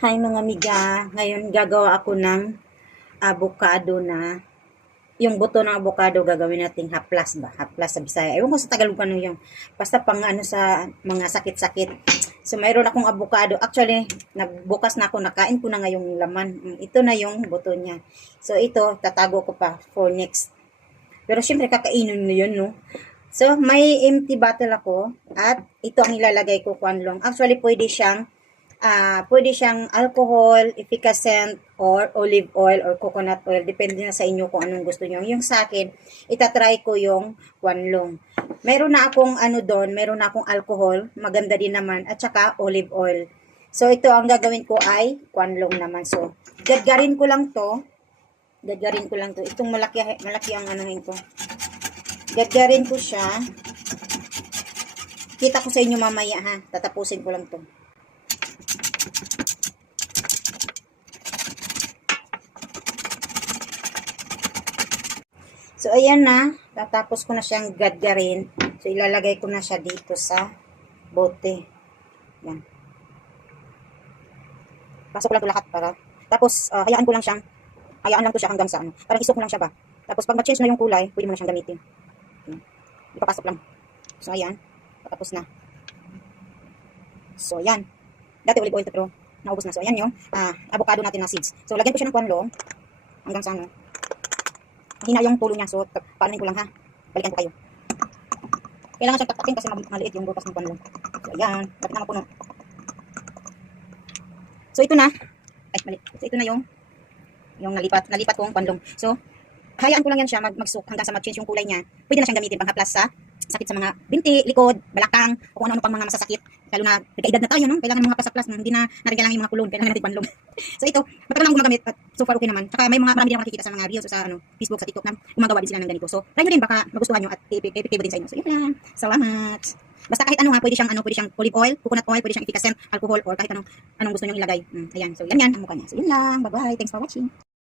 Hi mga miga, ngayon gagawa ako ng avocado na yung buto ng avocado gagawin nating haplas ba? Haplas sa Bisaya. Ewan ko sa Tagalog ano yung basta pang ano sa mga sakit-sakit. So mayroon akong avocado. Actually, nagbukas na ako, nakain ko na ngayong laman. Mm, Ito na yung buto niya. So ito, tatago ko pa for next. Pero syempre kakainin mo yun, no? So, may empty bottle ako at ito ang ilalagay ko kwanlong. Actually, pwede siyang ah pwede siyang alcohol, efficacent, or olive oil or coconut oil. Depende na sa inyo kung anong gusto nyo. Yung sa akin, itatry ko yung kwanlong. Meron na akong ano doon, meron na akong alcohol, maganda din naman, at saka olive oil. So, ito ang gagawin ko ay kwanlong naman. So, gadgarin ko lang to. Gadgarin ko lang to. Itong malaki, malaki ang anuhin ko. Gadgarin ko siya. Kita ko sa inyo mamaya ha. Tatapusin ko lang to. So, ayan na. Tatapos ko na siyang gadgarin. So, ilalagay ko na siya dito sa bote. Yan. Pasok ko lang ito lahat para. Tapos, ah, hayaan ko lang siyang, hayaan lang to siya hanggang sa ano. Parang isok ko lang siya ba. Tapos, pag mag-change na yung kulay, pwede mo na siyang gamitin. Yan. Ipapasok lang. So, ayan. Tapos na. So, ayan. Dati olive oil to pero naubos na. So, ayan yung ah, avocado natin na seeds. So, lagyan ko siya ng kwanlong hanggang sa ano. Mahina yung tulo niya. So, paanin ko lang ha. Balikan ko kayo. Kailangan siyang taktakin kasi ma- maliit yung bukas ng kwanlong. So, ayan. Dapat na mapuno. So, ito na. Ay, mali. So, ito na yung yung nalipat, nalipat kong kwanlong. So, hayaan ko lang yan siya mag magsuk hanggang sa mag-change yung kulay niya. Pwede na siyang gamitin pang haplas sa sakit sa mga binti, likod, balakang, o kung ano-ano pang mga masasakit. Lalo na, nagkaedad na tayo, no? Kailangan mga haplas-haplas, no? hindi na narigal lang yung mga kulon, kailangan natin panlong. so ito, matagal ako gumagamit at so far okay naman. Tsaka may mga marami din ako nakikita sa mga reels o sa ano, Facebook, sa TikTok na gumagawa din sila ng ganito. So, try nyo din, baka magustuhan nyo at epektibo din sa inyo. So, yun lang. Salamat. Basta kahit ano nga, pwede siyang ano, pwede siyang olive oil, coconut oil, pwede siyang efficacent, alcohol, or kahit anong, anong gusto nyo ilagay. Mm, ayan, so yan yan ang mukha niya. So, yun lang. Bye-bye. Thanks for watching.